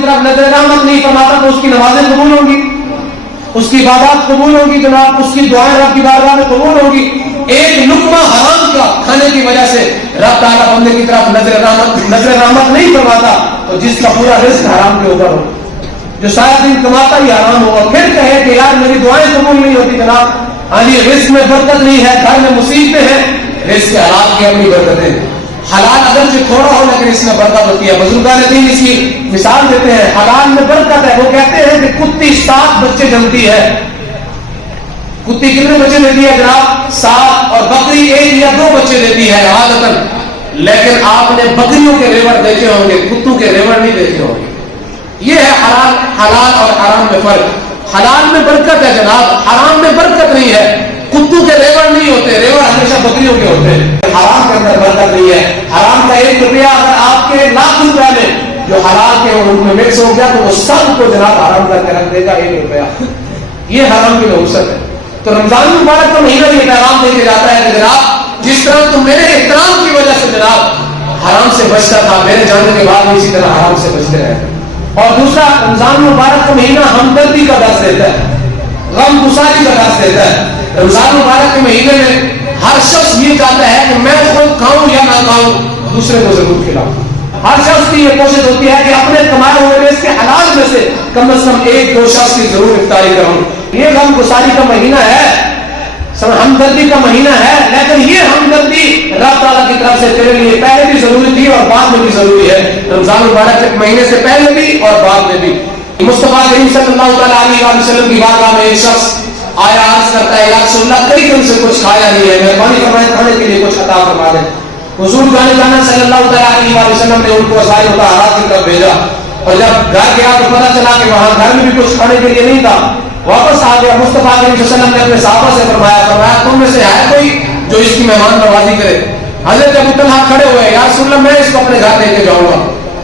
کی طرف نظر رحمت نہیں فرماتا تو اس کی نمازیں قبول ہوں گی، اس کی عبادات قبول ہوگی جناب، اس کی دعائیں رب کی بارگاہ میں قبول ہوگی. ایک لقمہ حرام کا کھانے کی وجہ سے رب تعالیٰ بندے کی طرف نظر رحمت نہیں فرماتا. تو جس کا پورا رزق حرام کے اوپر ہو، جو سارا دن کماتا ہی حرام ہوگا، پھر کہے کہ یار میری دعائیں قبول نہیں ہوتی جناب، ہاں جی رزق میں برکت نہیں ہے، گھر میں مصیبتیں ہیں، رزق حلال کی اپنی برکتیں. حلال اگرچہ تھوڑا ہو لیکن اس میں برکت ہوتی ہے. بزرگان دین اس کی مثال دیتے ہیں، حلال میں برکت ہے. وہ کہتے ہیں کہ کتی 7 بچے جنتی ہے. کتی کتنے بچے دیتی ہے جناب؟ 7. اور بکری 1 یا 2 بچے دیتی ہے عادتاً. لیکن آپ نے بکریوں کے ریوڑ دیکھے ہوں گے، کتوں کے ریوڑ نہیں دیکھے ہوں گے. یہ ہے حلال اور حرام میں فرق. حلال میں برکت ہے جناب، حرام میں برکت نہیں ہے. کتوں کے ریوڑ نہیں ہوتے، ریوڑ ہمیشہ بکریوں کے ہوتے ہیں. حرام کے اندر برکت نہیں ہے. حرام کا 1 روپیہ اگر آپ کے لاکھ روپیہ میں جو حلال کے ان میں مکس ہو گیا تو وہ سب کو جناب حرام کر کے رکھ دے گا 1 روپیہ. یہ حرام کی نحوست ہے. تو رمضان مبارک کا مہینہ یہ پیغام دے کے جاتا ہے کہ جناب جس طرح تم میرے احترام کی وجہ سے جناب حرام سے بچتا تھا، میرے جانے کے بعد اسی طرح حرام سے بچتے رہے. اور دوسرا، رمضان مبارک کا مہینہ ہمدردی کا درس دیتا ہے، غم گساری کا درس دیتا ہے. رمضان مبارک کے مہینے میں ہر شخص یہ چاہتا ہے کہ میں خود کھاؤں یا نہ کھاؤں دوسرے کو ضرور کھلاؤں. ہر شخص کی یہ کوشش ہوتی ہے کہ اپنے کمائے ہوئے رزق کے حلال میں سے کم از کم 1-2 شخص کی ضرور افطاری کروں. یہ غم گساری کا مہینہ ہے، ہمدردی کا مہینہ ہے. لیکن یہ ہمدردی رب تعالیٰ کی طرف سے تیرے لیے پہلے بھی ضروری تھی اور بعد میں بھی ضروری ہے. رمضان مبارک کے مہینے سے پہلے بھی اور بعد میں بھی. مصطفیٰ کریم صلی اللہ تعالیٰ علیہ وسلم کی بارگاہ میں ایک شخص آیا، عرض کرتا ہے یا رسول اللہ کئی دن سے کچھ کھایا نہیں ہے، مہربانی فرمائے کھانے کے لیے کچھ عطا فرما دیں. حضور جانا صلی اللہ تعالیٰ علیہ وسلم نے ان کو وسائل مطہرات کی طرف بھیجا، اور جب گھر گیا تو پتہ چلا کہ وہاں گھر میں بھی کچھ کھانے کے لیے نہیں تھا. واپس آ گیا. مصطفیٰ کریم صلی اللہ علیہ وسلم نے اپنے صحابہ سے فرمایا تم میں سے ہے کوئی جو اس کی مہمان نوازی کرے؟ حضرت ابو طلحہ کھڑے ہوئے، یا رسول اللہ میں اس کو اپنے گھر لے کے جاؤں گا.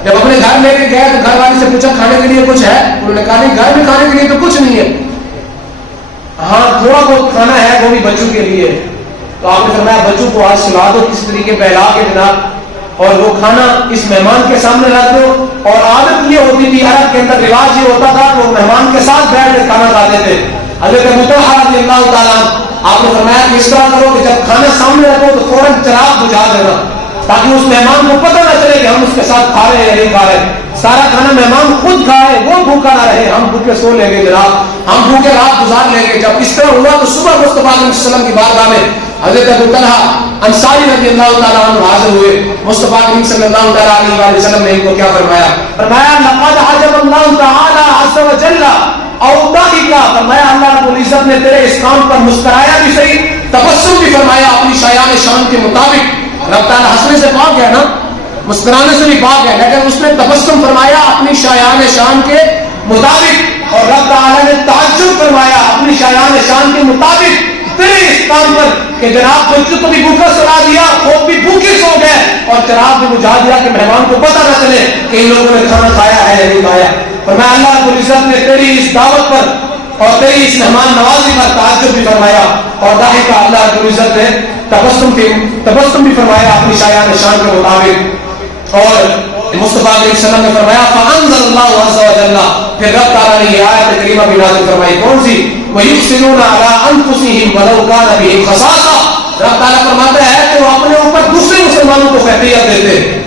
جب اپنے گھر لے کے گئے تو گھر والے سے پوچھا کھانے کے لیے کچھ ہے؟ انہوں نے کہا نہیں، گھر میں کھانے کے لیے تو کچھ نہیں ہے، ہاں تھوڑا بہت کھانا ہے وہ بھی بچوں کے لیے. تو آپ نے فرمایا بچوں کو آج سلا دو کس طریقے پہلا کے جناب، اور وہ کھانا اس مہمان کے سامنے رکھ دو. اور عادت یہ ہوتی تھی، عرب کے اندر رواج یہ ہوتا تھا کہ وہ مہمان کے ساتھ بیٹھ کے کھانا کھاتے تھے. حضرت ابو طلحہ رضی اللہ تعالیٰ آپ نے فرمایا کہ اس طرح کرو کہ جب کھانا سامنے رکھو تو فوراً چراغ بجھا دینا تاکہ اس مہمان کو پتہ نہ چلے کہ ہم اس کے ساتھ کھا رہے ہیں یا نہیں کھا رہے. سارا کھانا مہمان خود کھائے، وہ بھوکا نہ رہے، ہم بھوکے سو لیں گے جناب، ہم بھوکے رات گزار لیں گے. جب اس طرح ہوا تو صبح مصطفیٰ علیہ وسلم کی بارگاہ میں حضرت ابو طلحہ انصاری رضی اللہ تعالیٰ عنہ حاضر ہوئے. مصطفیٰ کریم صلی اللہ تعالیٰ علیہ وسلم نے ان کو کیا فرمایا؟ لقد عجب اللہ تعالیٰ عز وجل اوضاحک، فرمایا اللہ رب العزت نے تیرے اس کام پر مسکرایا بھی صحیح، تبسم بھی فرمایا اپنی شایان شان کے مطابق. رب تعالیٰ ہنسنے سے پاک ہے نا، مسکرانے سے بھی پاک ہے، لیکن اس نے تبسم فرمایا اپنی شایان شان کے مطابق. اور رب تعالیٰ نے تعجب فرمایا اپنی شایان شان کے مطابق تیرے اس کام پر کہ جناب بچوں کو بھی بھوکا سلا دیا، خود بھی بھوکے سو گئے، اور چراغ بھی بجھا دیا کہ مہمان کو پتہ نہ چلے کہ ان لوگوں نے کھانا کھایا ہے یا نہیں کھایا. فرمایا اللہ رب العزت نے تیری اس دعوت پر اور تیری اس مہمان نوازی پر تعجب بھی فرمایا. اور ضاحکہ اللہ رب العزت نے تبسم بھی فرمایا اپنی شایان شان کے مطابق. اور مصطفیٰ علیہ وسلم نے فرمایا فانزل اللہ عز وجل، پھر رب تعالیٰ نے یہ آیت کریمہ بھی نازل فرمائی. کون سی؟ وَيُحْسِنُونَ عَلَىٰ أَنفُسِهِمْ وَلَوْ كَانَ بِهِمْ خَصَاصَةٌ. رب تعالیٰ فرماتا ہے کہ وہ اپنے اوپر دوسرے مسلمانوں کو فوقیت دیتے ہیں،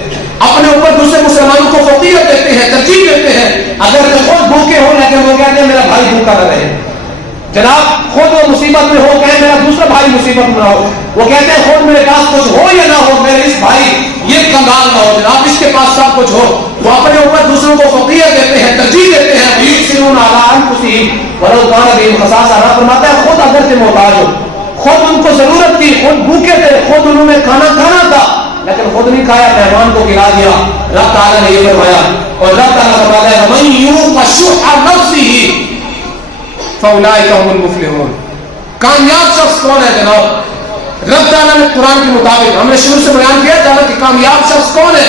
اپنے اوپر دوسرے مسلمانوں کو فوقیت دیتے ہیں، ترجیح دیتے ہیں. اگر وہ خود بھوکے ہو لیکن وہ کہتے ہیں میرا بھائی بھوکا نہ رہے. جناب خود وہ مصیبت میں ہو، کہیں میرا دوسرا بھائی مصیبت میں نہ ہو. وہ کہتے ہیں خود میرے پاس کچھ ہو یا نہ ہو، میرے اس بھائی یہ کنگال نہ ہو، جناب اس کے پاس سب کچھ ہو. وہ اپنے اوپر دوسروں کو فوقیت دیتے ہیں، ترجیح دیتے ہیں. وَيُحْسِنُونَ عَلَىٰ أَنفُسِهِمْ وَلَوْ كَانَ بِهِمْ خَصَاصَةٌ. اللہ فرماتا ہے خود اگر سے محتاج ہو، خود ان کو ضرورت تھی، خود بھوکے تھے، خود انہوں نے کھانا کھانا تھا لیکن خود نہیں کھایا، مہمان کو کھلا دیا. رب تعالیٰ نے یہ فرمایا. اور رب تعالیٰ فرماتا ہے وَمَن يُوقَ شُحَّ نَفْسِهِ فَأُولَٰئِكَ هُمُ الْمُفْلِحُونَ. کامیاب شخص کون ہے جناب؟ رب تعالیٰ نے قرآن کے مطابق ہم نے شروع سے بیان کیا تھا کہ کامیاب شخص کون ہے؟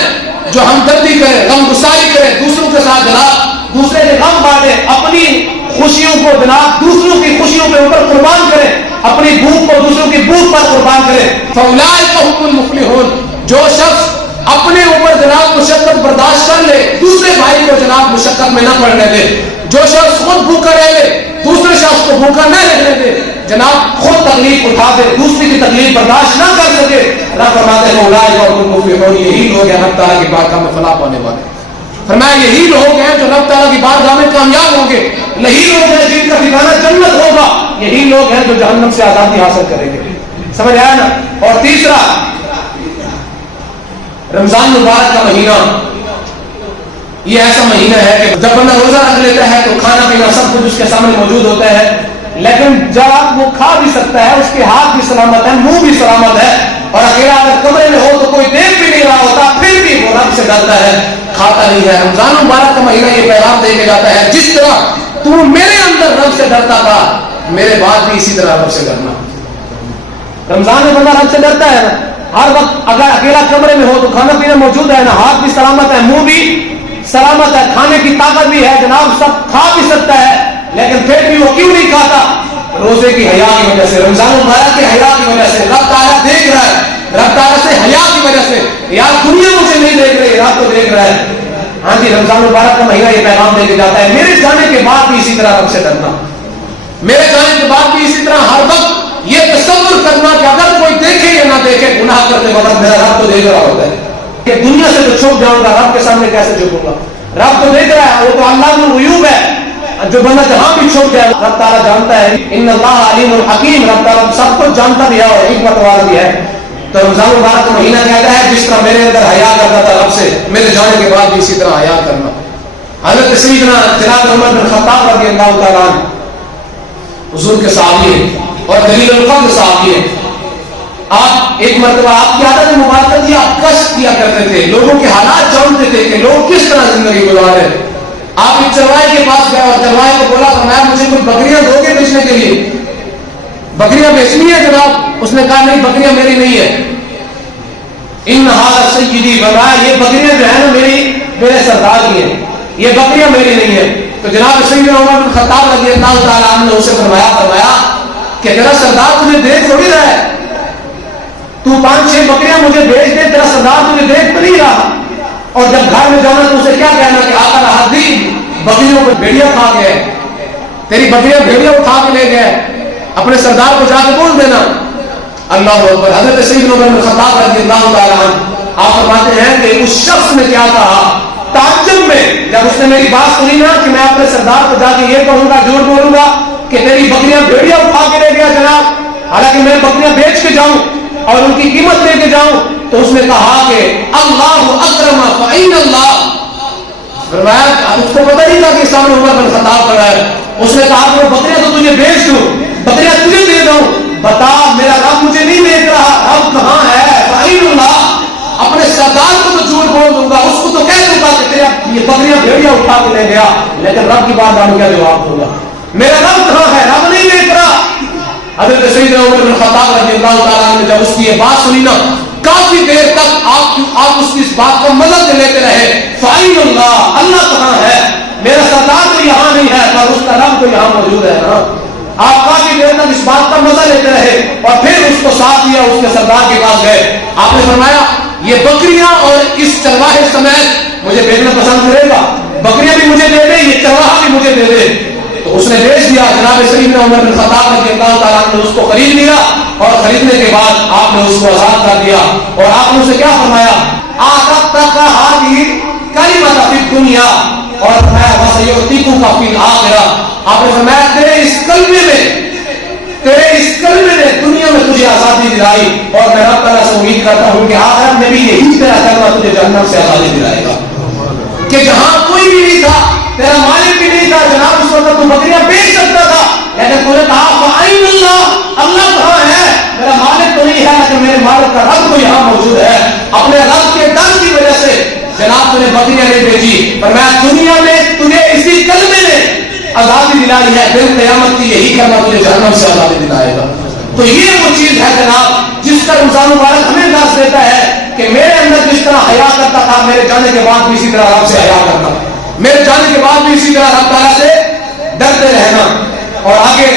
جو ہمدردی کرے، غم گساری کرے دوسروں کے ساتھ، جناب دوسرے کے غم بانٹے، اپنی خوشیوں کو جناب دوسروں کی خوشیوں کے اوپر قربان کرے، اپنی بھوک کو دوسروں کی بھوک پر قربان کرے. فَأُولَٰئِكَ هُمُ الْمُفْلِحُونَ. جو شخص اپنے اوپر جناب مشقت برداشت کر لے، دوسرے بھائی کو جناب مشقت میں نہ پڑنے دے. جو شخص خود بھوکا رہے دوسرے شخص کو بھوکا نہ رہنے دے. جناب خود تکلیف اٹھا دے دوسری کی تکلیف برداشت نہ کر سکے. رب فرماتے ہیں اولئک هم المفلحون، یہی لوگ ہیں رب تعالیٰ کی بارگاہ میں فلاح پانے والے. فرمایا یہی لوگ ہیں جو رب تعالیٰ کی بارگاہ میں کامیاب ہوں گے. یہی لوگ ہیں جن کا ٹھکانہ جنت ہوگا. یہی لوگ ہیں جو جہنم سے آزادی حاصل کریں گے. سمجھ آیا نا. اور تیسرا رمضان مبارک کا مہینہ یہ ایسا مہینہ ہے کہ جب بندہ روزہ رکھ لیتا ہے تو کھانا پینا سب کچھ اس کے سامنے موجود ہوتا ہے، لیکن جب وہ کھا بھی سکتا ہے، اس کے ہاتھ بھی سلامت ہے، منہ بھی سلامت ہے، اور اکیلا اگر کمرے میں ہو تو کوئی دیکھ بھی نہیں رہا ہوتا، پھر بھی وہ رب سے ڈرتا ہے، کھاتا نہیں ہے. رمضان مبارک کا مہینہ یہ پیغام دے کے جاتا ہے جس طرح تو میرے اندر رب سے ڈرتا تھا میرے بعد بھی اسی طرح رب سے ڈرنا. رمضان میں بندہ رب سے ڈرتا ہے نا. ہر وقت اگر اکیلا کمرے میں ہو تو کھانا پینا موجود ہے نا، ہاتھ بھی سلامت ہے، منہ بھی سلامت ہے، کھانے کی طاقت بھی ہے، جناب سب کھا بھی سکتا ہے، لیکن پھر بھی وہ کیوں نہیں کھاتا؟ روزے کی حیا کی وجہ سے، رمضان مبارک کی حیا کی وجہ سے. رب تعالیٰ دیکھ رہا ہے، رب تعالیٰ سے حیا کی وجہ سے. یار دنیا مجھے نہیں دیکھ رہی، رب تو دیکھ رہا ہے. ہاں جی رمضان مبارک کا مہینہ یہ پیغام دے کے جاتا ہے میرے جانے کے بعد بھی اسی طرح رب سے ڈرنا. میرے جانے کے بعد بھی اسی طرح ہر وقت یہ تصور کرنا کہ اگر کوئی دیکھے یا نہ دیکھے گناہ کرتے وقت میرا رب تو دیکھ رہا ہوتا ہے. کہ دنیا سے تو چھپ جاؤں گا، رب کے سامنے کیسے چھپوں گا؟ رب تو دیکھ رہا ہے، وہ تو علام الغیوب ہے. جو بندہ جہاں بھی چھپ جائے رب تعالیٰ جانتا ہے. ان اللہ علیم الحکیم، رب تعالیٰ سب کچھ جانتا بھی ہے اور حکمت والا بھی ہے. تو رمضان مبارک کا مہینہ کہتا ہے جس طرح میرے اندر حیا کرتا تھا رب سے، میرے جانے کے بعد بھی اسی طرح حیا کرنا. حضرت سیدنا جناب عمر بن خطاب رضی اللہ تعالیٰ عنہ حضور کے صحابی ہیں اور دلیل الفضل صحابی ہیں. آپ ایک مرتبہ آپ کی عادت مبارکہ تھی، آپ کشف کیا کرتے تھے، لوگوں کے حالات جانتے تھے کہ لوگ کس طرح زندگی گزارے. آپ ایک چرواہے کے پاس گئے اور چرواہے کو بولا فرمایا مجھے کچھ بکریاں دو گے بیچنے کے لیے؟ بکریاں بیچنی ہے جناب؟ اس نے کہا نہیں بکریاں میری نہیں ہے. ان ھذا سیدی، فرمایا یہ بکریاں جو ہے نا میرے سردار کی ہیں، یہ بکریاں میری نہیں ہے. تو جناب سیدنا عمر بن خطاب رضی اللہ تعالیٰ عنہ نے اسے فرمایا کہ تیرا سردار تجھے دیکھ تھوڑی رہا ہے، تو 5-6 بکریاں مجھے بیچ دے، تیرا سردار تجھے دیکھ تو نہیں رہا. اور جب گھر میں جانا تو اسے کیا کہنا کہ آقا الحدین بکریوں کو بھیڑیا کھا گئے، تیری بکریاں بھیڑیا اٹھا کے لے گئے. اپنے سردار کو جا کے بول دینا. اللہ اکبر. حضرت سیدنا عمر بن خطاب رضی اللہ تعالیٰ عنہ آپ فرماتے ہیں کہ اس شخص نے کیا کہا تعجب میں، جب اس نے میری بات سنی نا کہ میں اپنے سردار کو جا کے یہ کہوں گا، جھوٹ بولوں گا کہ تیری بکریاں بھیڑیا اٹھا کے لے گیا جناب، حالانکہ میں بکریاں بیچ کے جاؤں اور ان کی قیمت لے کے جاؤں. تو اس نے کہا کہ اللہ اکرم فإن اللہ، فرمایا اس کو پتہ نہیں تھا کہ سامنے عمر بن خطاب کر رہا ہے. اس نے کہا کہ بکریاں تو تجھے بیچ دوں، بکریاں تجھے دے دوں، بتا میرا رب مجھے نہیں دیکھ رہا، رب کہاں ہے؟ فإن اللہ. اپنے سردار کو تو جھوٹ بول دوں گا، اس کو تو کہہ دوں گا کہ تیرا یہ بکریاں بھیڑیا اٹھا کے لے گیا، لیکن رب کی بات میں کیا جواب دوں گا؟ میرا رب کہاں ہے؟ رب نہیں دیکھ رہا. حضرت سیدنا عمر بن خطاب رضی اللہ تعالیٰ نے جب اس کی یہ بات سنی نا کافی دیر تک آپ اس کی اس بات کا مزہ لیتے رہے. فائن اللہ، اللہ کہاں ہے؟ میرا سردار تو یہاں نہیں ہے پر اس کا رب تو یہاں موجود ہے نا. آپ کافی دیر تک اس بات کا مزہ لیتے رہے اور پھر اس کو ساتھ دیا، اس کے سردار کے پاس گئے. آپ نے فرمایا یہ بکریاں اور اس چرواہے سمیت مجھے بیچنا پسند کرے گا؟ بکریاں بھی مجھے دے دے، یہ چرواہا بھی مجھے دے دے. تو اس نے بیچ دیا. جناب سیدنا عمر بن خطاب رضی اللہ تعالیٰ نے اس کو خرید لیا اور خریدنے کے بعد آپ نے اس کو آزاد کر دیا اور آپ نے اسے کیا فرمایا؟ آتَتَّكَ هَذِهِ كَلِمَةً فِي الدُّنْيَا، اور فرمایا وَسَيُعْتِكُكَ فِي الْآخِرَةِ. آپ نے فرمایا تیرے اس کلمے نے دنیا میں تجھے آزادی دلائی اور میں رب تعالیٰ سے امید کرتا ہوں کہ آخرت میں بھی یہی تیرا کلمہ تجھے جہنم سے آزادی دلائے گا. کہ جہاں کوئی بھی نہیں تھا، تیرا مالک بھی نہیں تھا جناب، اس وقت تو بکریاں بیچ سکتا تھا، لیکن تو نے کہا فَأَيْنَ اللَّهُ، اللہ کہاں ہے؟ میرا مالک تو نہیں ہے لیکن میرے مالک کا رب تو یہاں موجود ہے. اپنے رب کے ڈر کی وجہ سے جناب تو نے بکریاں نہیں بیچی، پر میں دنیا میں تجھے اسی کلمے نے آزادی دلائی ہے، دن قیامت کی یہی کلمہ تجھے جہنم سے آزادی دلائے گا. تو یہ وہ چیز ہے جناب جس کا رمضان مبارک ہمیں درس دیتا ہے کہ میرے اندر جس طرح حیا کرتا تھا میرے جانے کے بعد بھی اسی طرح رب سے حیا کرنا، میرے جانے کے بعد بھی اسی طرح رب تعالیٰ سے ڈرتے رہنا. اور آگے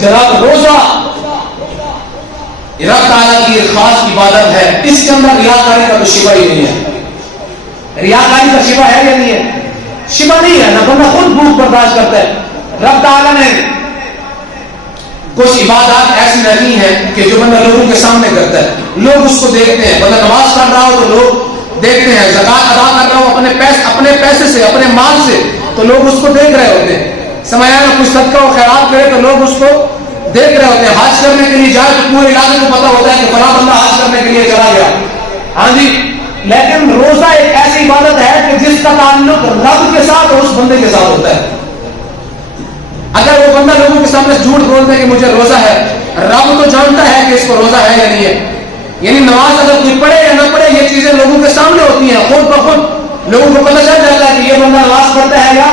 جناب روزہ رب تعالیٰ کی ایک خاص عبادت ہے، اس کے اندر ریاکاری کا تو شیوا ہی نہیں ہے. ریاکاری کا شیوا ہے یا نہیں ہے؟ خود بھوک برداشت کرتا ہے. رب تعالیٰ نے کچھ عبادات ایسی نہیں ہے کہ جو بندہ لوگوں کے سامنے کرتا ہے, لوگ اس کو دیکھتے ہیں. بندہ نماز پڑھ رہا ہو تو لوگ دیکھتے ہیں, زکات ادا کر رہا ہو اپنے پیسے سے, اپنے مال سے, تو لوگ اس کو دیکھ رہے ہوتے ہیں. سمجھانا کچھ صدقہ و خیرات کرے تو لوگ اس کو دیکھ رہے ہوتے ہیں. حج کرنے کے لیے جائے تو پورے علاقے کو پتا ہوتا ہے کہ فلاں بندہ حج کرنے کے لیے چلا گیا. ہاں جی, لیکن روزہ ایک ایسی عبادت ہے کہ جس کا تعلق رب کے ساتھ اور اس بندے کے ساتھ ہوتا ہے. اگر وہ بندہ لوگوں کے سامنے جھوٹ بولتا ہے کہ مجھے روزہ ہے, رب تو جانتا ہے کہ اس کو روزہ ہے یا نہیں ہے. یعنی نماز اگر کوئی پڑھے یا نہ پڑھے, یہ چیزیں لوگوں کے سامنے ہوتی ہیں, خود بخود لوگوں کو پتہ چل جاتا ہے کہ یہ بندہ نماز پڑھتا ہے یا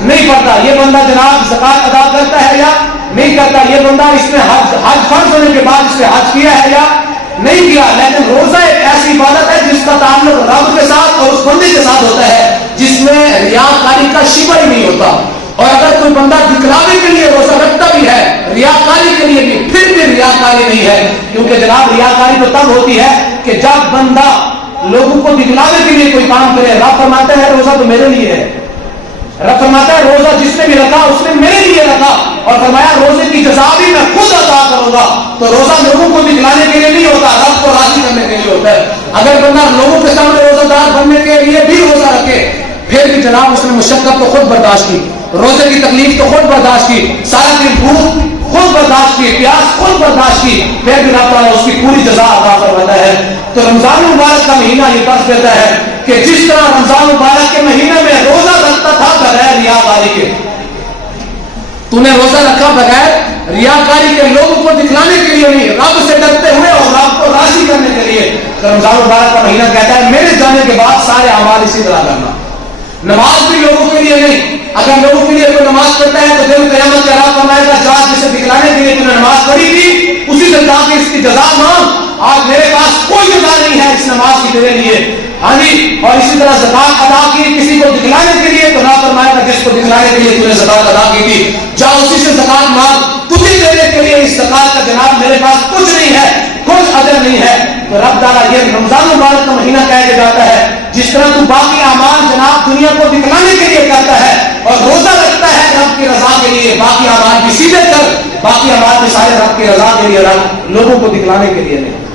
نہیں پڑھتا, یہ بندہ جناب زکات ادا کرتا ہے یا نہیں کرتا, یہ بندہ اس میں حج فرض ہونے کے بعد اس نے حج کیا ہے یا نہیں کیا. لیکن روزہ ایک ایسی عبادت ہے جس کا تعلق رب کے ساتھ اور اس بندے کے ساتھ ہوتا ہے, جس میں ریاکاری کا شبہ ہی نہیں ہوتا. اور اگر کوئی بندہ دکھلاوے کے لیے روزہ رکھتا بھی ہے, ریاکاری کے لیے بھی, پھر بھی ریاکاری نہیں ہے. کیونکہ جناب ریاکاری تو تب ہوتی ہے کہ جب بندہ لوگوں کو دکھلاوے کے لیے کوئی کام کرے. رب فرماتا ہے روزہ تو میرے لیے ہے, رب فرماتا ہے روزہ جس نے بھی رکھا اس نے میرے لیے رکھا, اور فرمایا روزے کی جزا بھی میں خود عطا کروں گا. تو روزہ لوگوں کو دکھلانے کے لیے نہیں ہوتا, رب کو راضی کرنے کے لیے ہوتا ہے. اگر بندہ لوگوں کے سامنے روزہ دار بننے کے لیے بھی روزہ رکھے, پھر بھی جناب اس نے مشقت تو خود برداشت کی, روزے کی تکلیف تو خود برداشت کی, سارا دن بھوک خود برداشت کی, پیاس خود برداشت کی, پھر بھی اللہ تعالیٰ اس کی پوری جزا عطا فرماتا ہے. تو رمضان مبارک کا مہینہ یہ درس دیتا ہے کہ جس طرح رمضان مبارک کے مہینے میں روزہ رکھتا تھا بغیر ریاکاری کے, تو نے روزہ رکھا بغیر ریاکاری کے, لوگوں کو دکھلانے کے لیے نہیں, رب سے ڈرتے ہوئے اور رب کو راضی کرنے کے لیے. تو رمضان مبارک کا مہینہ کہتا ہے میرے جانے کے بعد سارے اعمال اسی طرح کرنا. نماز بھی لوگوں کے لیے نہیں. اگر لوگوں کے لیے کوئی نماز پڑھتا ہے تو دل قیامت کے رات فرمائے گا جا جسے دکھلانے کے لیے تم نے نماز پڑھی تھی اسی سے جا کے اس کی جزا مانگ, آج میرے پاس کوئی جزا نہیں ہے اس نماز کی تیرے لیے. ہاں جی, اور اسی طرح زکات ادا کی کسی کو دکھلانے کے لیے تو نہ فرمائے گا جس کو دکھلانے کے لیے تم نے زکات ادا کی تھی, جا اسی سے زکات مانگ, تجھے دینے کے لیے اس زکات کا جناب میرے پاس کچھ نہیں ہے, کچھ اجر نہیں ہے. تو رب تعالیٰ یہ رمضان مبارک کا مہینہ کہہ کے جاتا ہے جس طرح تو باقی اعمال جناب دنیا کو دکھلانے کے لیے کرتا ہے اور روزہ رکھتا ہے رب کی رضا کے لیے, باقی اعمال بھی سیدھے کر, باقی اعمال بھی سارے رب کی رضا کے لیے, رب لوگوں کو دکھلانے کے لیے نہیں.